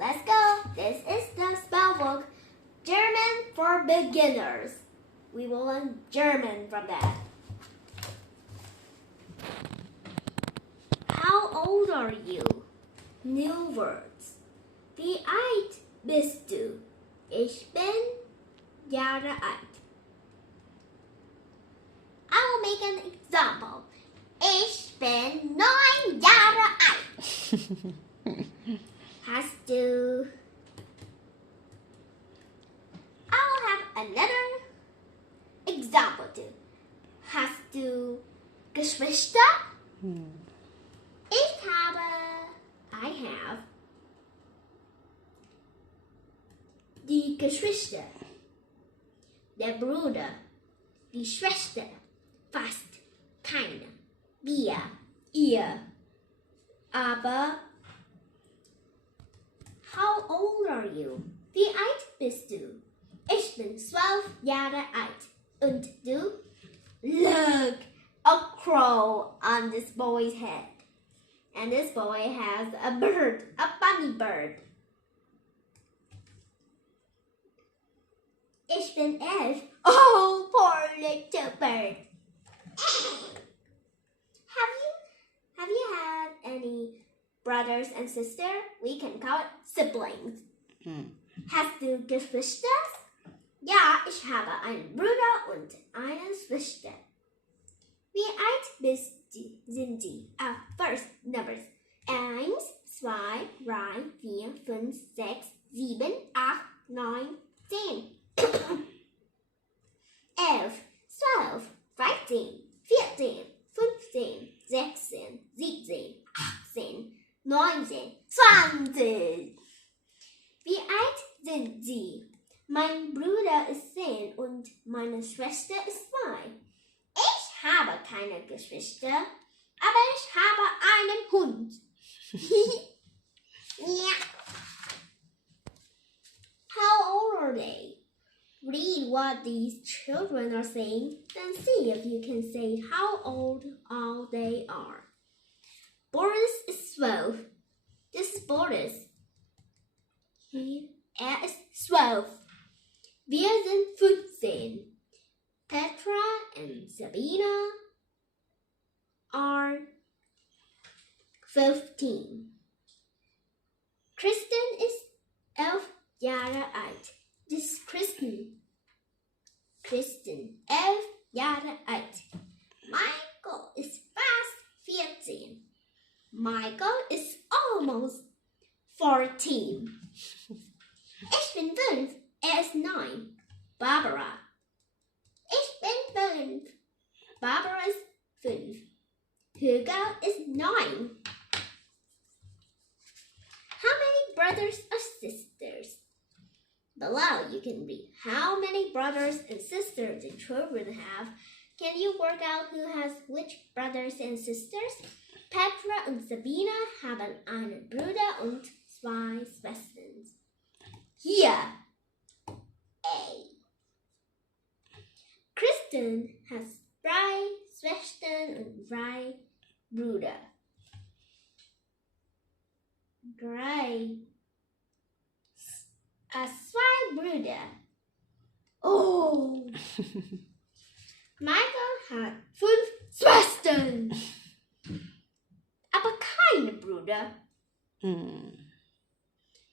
let's go. This is the spell book, German for beginners. We will learn German from that. How old are you? New words. Wie alt bist du? Ich bin Jahre alt. I will make an example. Ich bin 9 Jahre alt. Hast du... I will have another example too. Hast du Geschwister? I have die Geschwister, der Bruder, die Schwester, fast keine, wir, ihr. Aber how old are you? Wie alt bist du? Ich bin 12 Jahre alt. Und du? Look, a crow on this boy's head. And this boy has a bird, a bunny bird. Ich bin 11. Oh, poor little bird. Have you had any brothers and sisters? We can call it siblings. Hast du Geschwister? Ja, ich habe einen Bruder und eine Schwester. Wie alt sind Sie? First, numbers. 1, 2, 3, 4, 5, 6, 7, 8, 9, 10. 11, 12, 13, 14, 15, 16, 17, 18, 19, 20. Wie alt sind Sie? Mein Bruder ist 10 und meine Schwester ist 2. Ich habe keine Geschwister, aber ich habe einen Hund. Ja. How old are they? Read what these children are saying, then see if you can say how old all they are. Boris is 12. This is Boris. Er ist 12. Wir sind 15. Petra and Sabina are 15. Kristen is 11 Jahre alt. This is Kristen. Kristen, 11 Jahre alt. Michael is fast 14. Michael is almost 14. Ich bin 5. Ist 9. Barbara. Ich bin 5. Barbara ist 5. Hugo is 9. How many brothers or sisters? Below you can read how many brothers and sisters the children have. Can you work out who has which brothers and sisters? Petra und Sabina haben einen Bruder und 2 Schwestern. Hier. A. Kristen has 3 Schwestern und 3 Brüder. 3. 2 Brüder. Oh. Michael hat 5 Schwestern. Aber keine Brüder. Hugo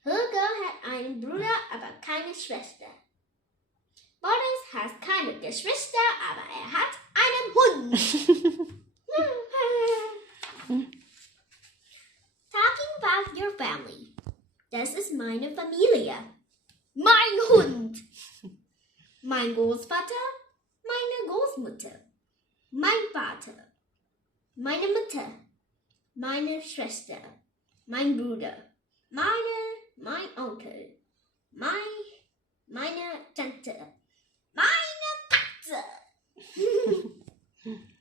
hat einen Bruder, aber keine Schwester. Boris hat keine Geschwister, aber hat einen Hund. Talking about your family. Das ist meine Familie. Mein Hund. Mein Großvater, meine Großmutter, mein Vater, meine Mutter, meine Schwester, mein Bruder, mein Onkel, meine Tante, meine Katze.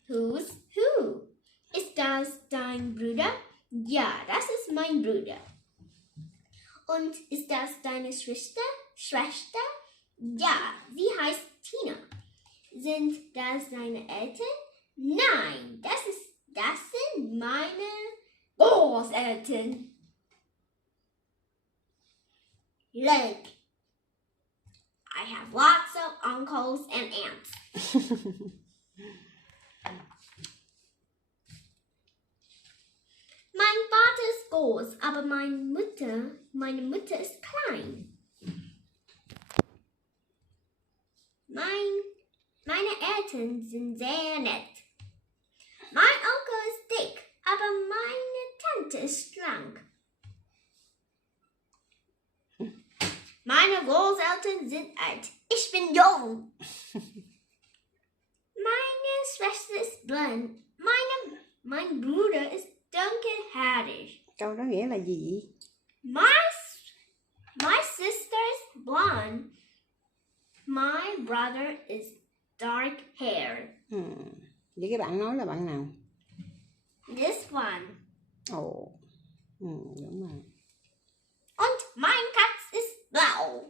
Who's who? Ist das dein Bruder? Ja, das ist mein Bruder. Und ist das deine Schwester? Ja, sie heißt Tina. Sind das deine Eltern? Nein, das sind meine Großeltern. Look, I have lots of uncles and aunts. Mein Vater ist groß, aber meine Mutter ist klein. Meine Eltern sind sehr nett. Mein Onkel ist dick, aber meine Tante ist schlank. Meine Großeltern sind alt. Ich bin jung. Meine Schwester ist blond. Mein Bruder ist dunkelhaarig. Câu đó nghĩa là gì? My sister is blonde. My brother is dark hair. Vậy cái bạn nói là bạn nào? This one. Ồ, đúng rồi. Und mein Katz ist blau.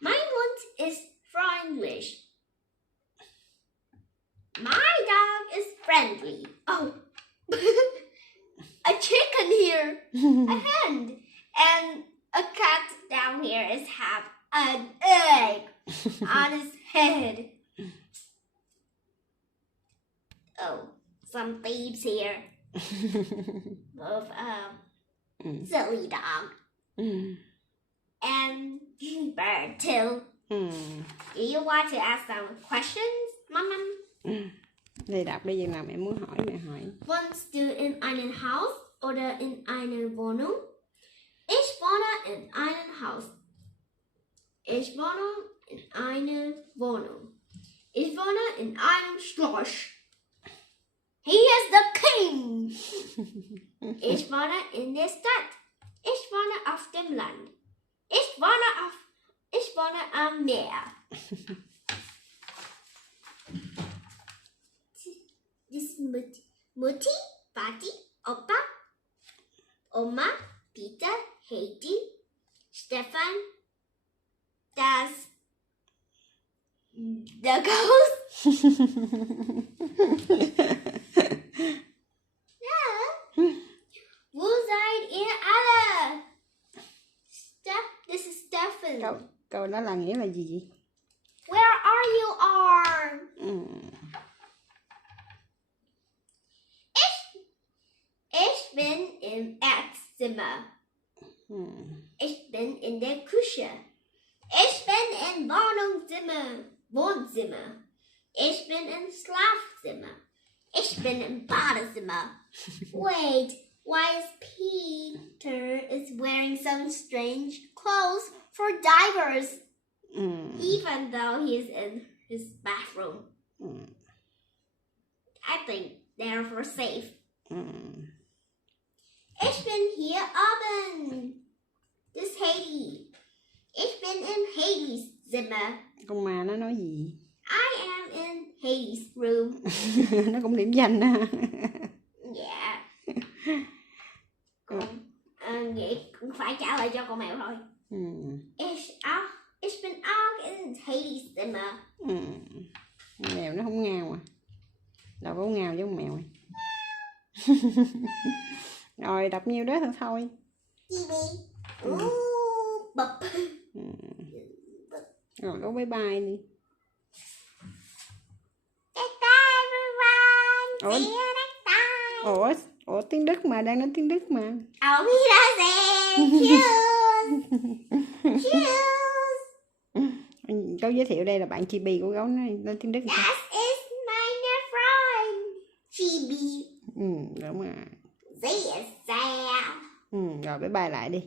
Mein Hund is freundlich. My dog is friendly. Oh, a chicken here, a hen, and a cat down here is have an egg on his head. Oh, some thieves here. Of silly dog. And bird too. Do you want to ask some questions, Mama? Thì đọc đi, giờ nào mẹ muốn hỏi mẹ hỏi. Wohnst du in einem Haus oder in einer Wohnung? Ich wohne in einem Haus. Ich wohne in einer Wohnung. Ich wohne in einem Schloss. He is the king. Ich wohne in der Stadt. Ich wohne auf dem Land. Ich wohne am Meer. Das ist Mutti, Vati, Opa, Oma, Peter, Heidi, Stefan, the ghost. Ja. Wo seid ihr alle? This is Stefan. Câu đó là nghĩa là gì? Where are you all? Ich bin im Esszimmer. Ich bin in der Küche. Ich bin im Wohnzimmer. Ich bin im Schlafzimmer. Ich bin im Badezimmer. Wait, why is Peter is wearing some strange clothes for divers? Even though he is in his bathroom. I think they're for safe. Ich bin hier oben. Das ist Heidi. Ich bin in Heidi's Zimmer. Con ma nó nói gì? I am in Heidi's room. Nó cũng điểm danh đó. Yeah. Vậy cũng phải trả lời cho con mèo thôi. Ich bin auch in Heidi's Zimmer. Mèo nó không ngao à. Đâu có ngao giống mèo. Rồi đọc nhiêu đó thôi. Bập. Rồi có bye bye đi. Bye everyone. See you next time. Ủa tiếng Đức mà, đang nói tiếng Đức mà. Auf Wiedersehen. Cheers. Cheers. Gấu giới thiệu đây là bạn Chibi của gấu nói tiếng Đức. Das ist meine Freund. Chibi. Đúng rồi. Sie ist sehr. Rồi bye bye lại đi.